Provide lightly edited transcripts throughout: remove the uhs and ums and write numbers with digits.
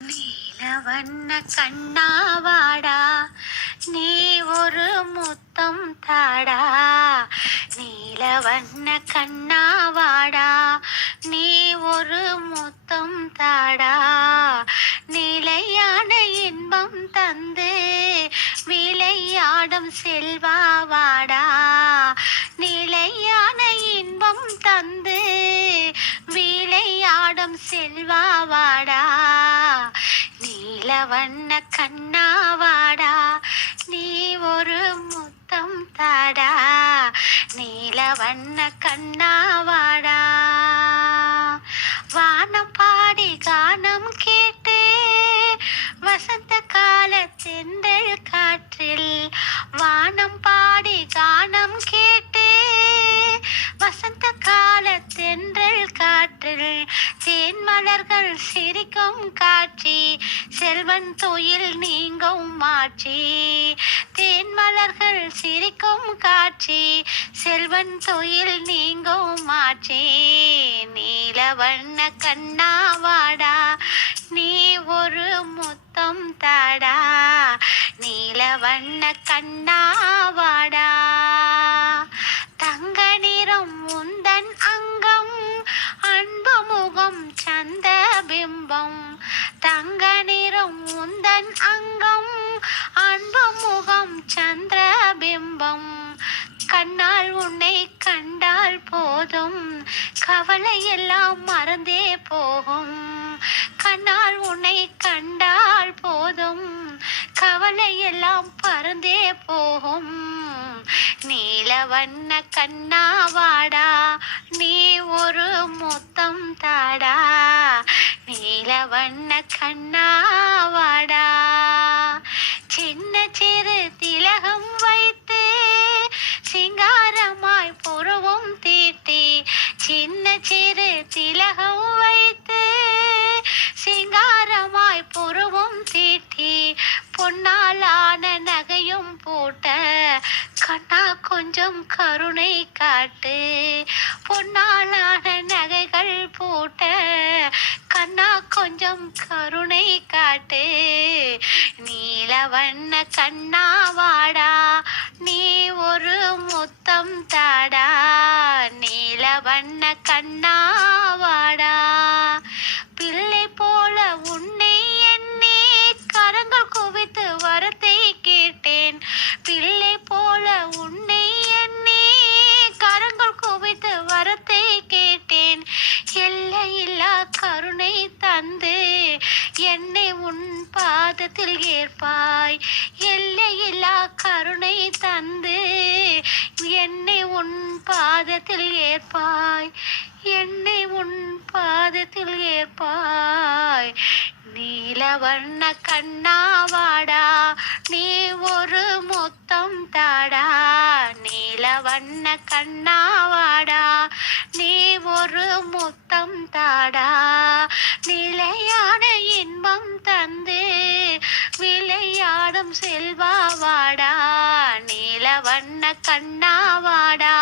நீலவண்ண கண்ணாவாடா, நீ ஒரு முத்தம் தாடா. நீலவண்ண கண்ணாவாடா, நீ ஒரு முத்தம் தாடா. நிலையான இன்பம் தந்து விளையாடும் செல்வாவாடா. நிலையான இன்பம் தந்து விளையாடும் செல்வாவாடா. நீலவண்ண கண்ணாவாடா, நீ ஒரு முத்தம் தாடா. நீலவண்ண கண்ணாவாடா. வானம் பாடி கானம் கேட்டு வசந்த கால தென்றல் காற்றில். வானம் பாடி கானம் கேட்டு வசந்த கால தென்றல் காற்றில். தேன் மலர்கள் சிரிக்கும் காட்சி, செல்வன் துயில் நீங்கும் மாட்சி. தேன் மலர்கள் சிரிக்கும் காட்சி, செல்வன் துயில் நீங்கும் மாட்சி. நீலவண்ண கண்ணாவாடா, நீ ஒரு முத்தம் தாடா. நீலவண்ண கண்ணாவாடா. தங்க நிறம் உந்தன் அங்கம், அன்பு முகம் சந்த பிம்பம். தங்க நிறம் உந்தன் அங்கம், அன்பு முகம் சந்திர பிம்பம். கண்ணால் உன்னை கண்டால் போதும், கவலை எல்லாம் மறந்தே போகும். கண்ணால் உன்னை கண்டால் போதும், கவலை எல்லாம் பறந்தே போகும். நீலவண்ண கண்ணாவாடா, நீ ஒரு முத்தம் தாடா. நீலவண்ண கண்ணாவாடா. சின்ன சிறு திலகம் வைத்து சிங்காரமாய் புருவம் தீட்டி. சின்ன சிறு திலகம் வைத்து சிங்காரமாய் புருவம் தீட்டி. பொன்னாலான நகையும் போட்ட கண்ணா கொஞ்சம் கருணை காட்டு. பொன்னாலான நகைகள் போட்ட கண்ணா கொஞ்சம் கருணை காட்டு. நீலவண்ண கண்ணாவாடா, நீ ஒரு முத்தம் தாடா. நீலவண்ண கண்ணாவாடா. பிள்ளை போல உன்னை எண்ணி கரங்கள் குவித்து வரத்தை கேட்டேன். பிள்ளை போல உன்னை எண்ணி கரங்கள் குவித்து வரத்தை கேட்டேன். எல்லையில்லா கருணை தந்து என்னை உன் பாதத்தில் ஏற்பாய். எல்லையில்லா கருணை தந்து என்னை உன் பாதத்தில் ஏற்பாய். என்னை உன் பாதத்தில் ஏற்பாய். நீலவண்ண கண்ணாவாடா, நீ ஒரு முத்தம் தாடா. நீலவண்ண கண்ணாவாடா, நீ ஒரு முத்தம் தாடா. நிலையான இன்பம் தந்து விளையாடும் செல்வாவாடா. நீலவண்ண கண்ணாவாடா,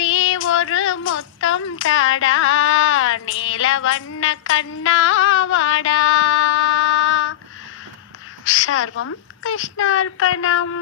நீ ஒரு முத்தம் தாடா. நீலவண்ண கண்ணாவாடா. சர்வம் கிருஷ்ணார்ப்பணம்.